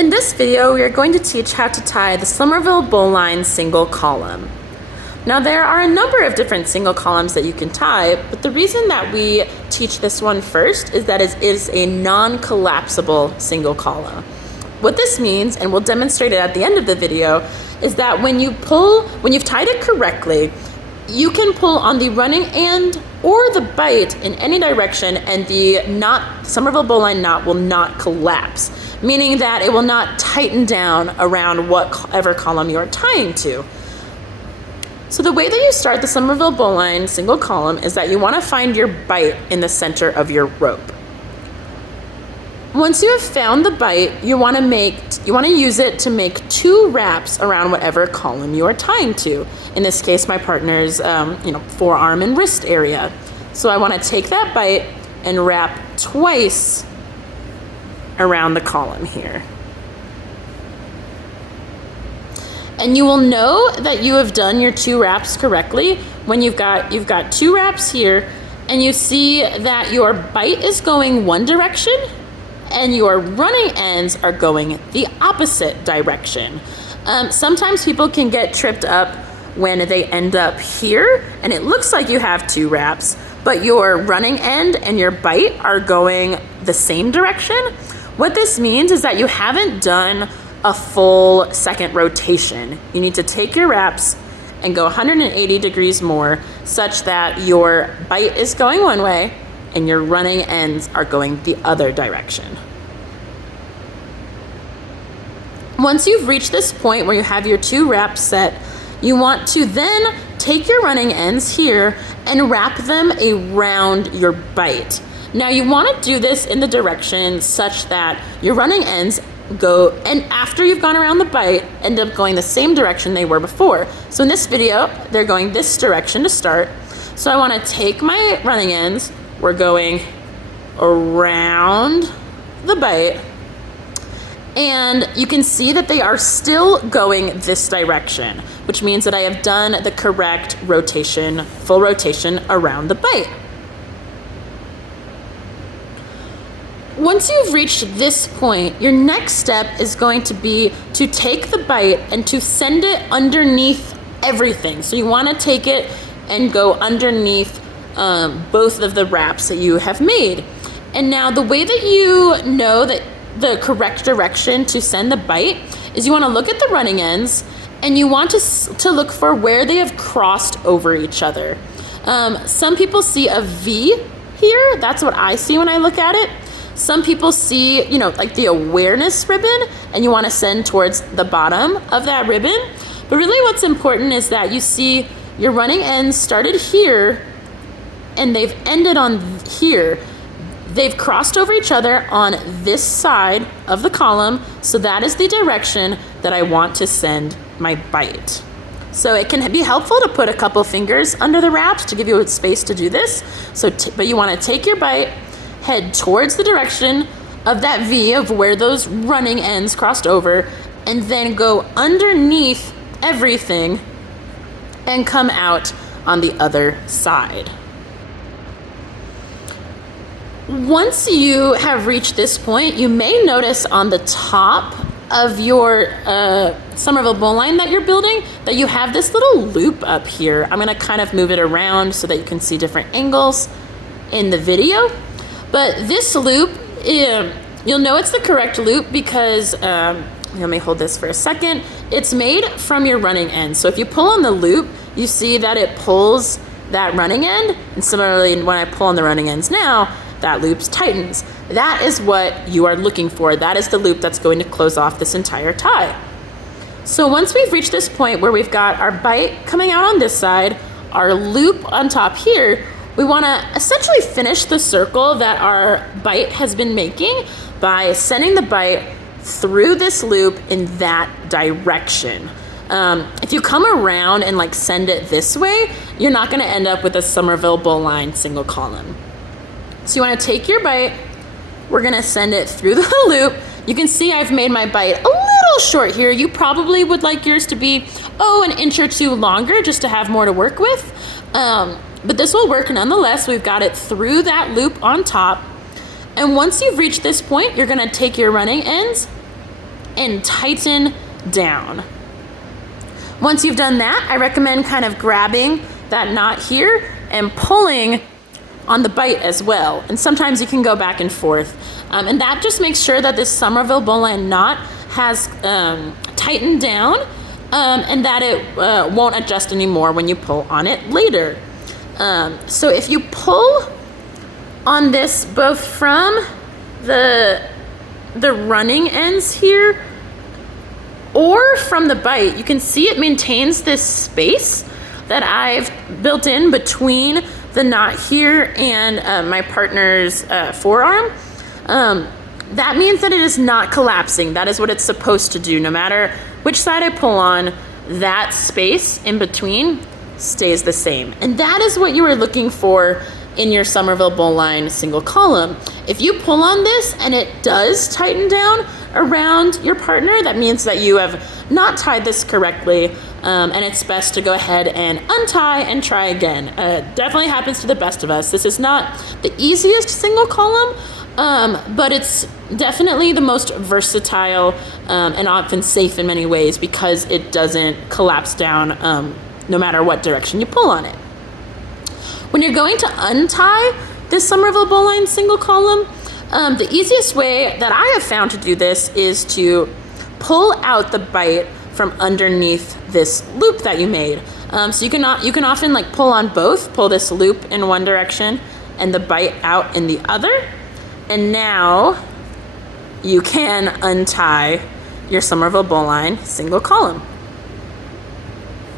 In this video, we are going to teach how to tie the Somerville Bowline single column. Now there are a number of different single columns that you can tie, but the reason that we teach this one first is that it is a non-collapsible single column. What this means, and we'll demonstrate it at the end of the video, is that when you've tied it correctly, you can pull on the running end or the bight in any direction and the Somerville Bowline knot will not collapse, meaning that it will not tighten down around whatever column you're tying to. So the way that you start the Somerville Bowline single column is that you want to find your bight in the center of your rope. Once you have found the bight, you want to use it to make 2 wraps around whatever column you are tying to. In this case, my partner's forearm and wrist area. So I want to take that bight and wrap twice around the column here. And you will know that you have done your 2 wraps correctly when you've got 2 wraps here and you see that your bight is going one direction and your running ends are going the opposite direction. Sometimes people can get tripped up when they end up here and it looks like you have 2 wraps, but your running end and your bight are going the same direction. What this means is that you haven't done a full second rotation. You need to take your wraps and go 180 degrees more such that your bight is going one way and your running ends are going the other direction. Once you've reached this point where you have your 2 wraps set, you want to then take your running ends here and wrap them around your bight. Now you want to do this in the direction such that your running ends go, and after you've gone around the bight, end up going the same direction they were before. So in this video, they're going this direction to start. So I want to take my running ends, we're going around the bight, and you can see that they are still going this direction, which means that I have done the correct rotation, full rotation around the bight. Once you've reached this point, your next step is going to be to take the bight and to send it underneath everything. So you want to take it and go underneath both of the wraps that you have made. And now the way that you know that the correct direction to send the bight is you want to look at the running ends and you want to look for where they have crossed over each other. Some people see a V here. That's what I see when I look at it. Some people see, like the awareness ribbon, and you want to send towards the bottom of that ribbon. But really what's important is that you see your running ends started here and they've ended on here. They've crossed over each other on this side of the column, so that is the direction that I want to send my bight. So it can be helpful to put a couple fingers under the wraps to give you space to do this. But you want to take your bight, head towards the direction of that V of where those running ends crossed over, and then go underneath everything and come out on the other side. Once you have reached this point, you may notice on the top of your Somerville Bowline that you're building that you have this little loop up here. I'm going to kind of move it around so that you can see different angles in the video. But this loop, you'll know it's the correct loop because, let me hold this for a second. It's made from your running end. So if you pull on the loop, you see that it pulls that running end. And similarly, when I pull on the running ends now, that loop tightens. That is what you are looking for. That is the loop that's going to close off this entire tie. So once we've reached this point where we've got our bight coming out on this side, our loop on top here, we want to essentially finish the circle that our bight has been making by sending the bight through this loop in that direction. If you come around and send it this way, you're not going to end up with a Somerville Bowline single column. So you want to take your bight, we're going to send it through the loop. You can see I've made my bight a little short here. You probably would like yours to be, an inch or 2 longer just to have more to work with. But this will work nonetheless. We've got it through that loop on top. And once you've reached this point, you're going to take your running ends and tighten down. Once you've done that, I recommend kind of grabbing that knot here and pulling on the bite as well. And sometimes you can go back and forth. And that just makes sure that this Somerville Bowline knot has tightened down and that it won't adjust anymore when you pull on it later. So if you pull on this both from the running ends here or from the bite, you can see it maintains this space that I've built in between the knot here and my partner's forearm. That means that it is not collapsing. That is what it's supposed to do. No matter which side I pull on, that space in between stays the same. And that is what you are looking for in your Somerville Bowline single column. If you pull on this and it does tighten down around your partner, that means that you have not tied this correctly, and it's best to go ahead and untie and try again. Definitely happens to the best of us. This is not the easiest single column, but it's definitely the most versatile and often safe in many ways because it doesn't collapse down no matter what direction you pull on it. When you're going to untie this Somerville Bowline single column, the easiest way that I have found to do this is to pull out the bite from underneath this loop that you made. So you can often like pull on both, pull this loop in one direction and the bite out in the other. And now you can untie your Somerville Bowline single column.